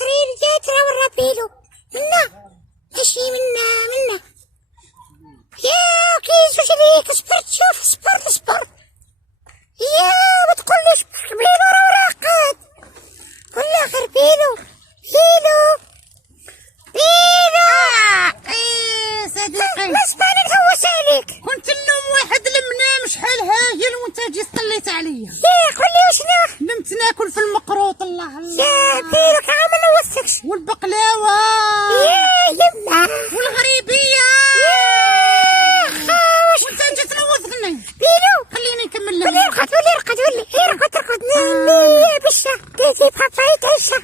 رجعت ورا بيلو منا ماشي منا يا كيس وش ليك صبرت شوف صبر يا ما تقوليش بيلو راه راقد ولا غير بيلو صديقي اسمعني نهوس عليك كنت نوم واحد المنام شحال هايل وانت جيت طليت عليا يا قولي وشنو نمت ناكل في المقروط الله يا بيلو كاع ما نوسكش والبقلاوه يا يما والغريبيه يا خاوش وانت جيت تنوضني بيلو خليني نكمل ولي رقد نيني يا بشا تيجي بابا يتعشى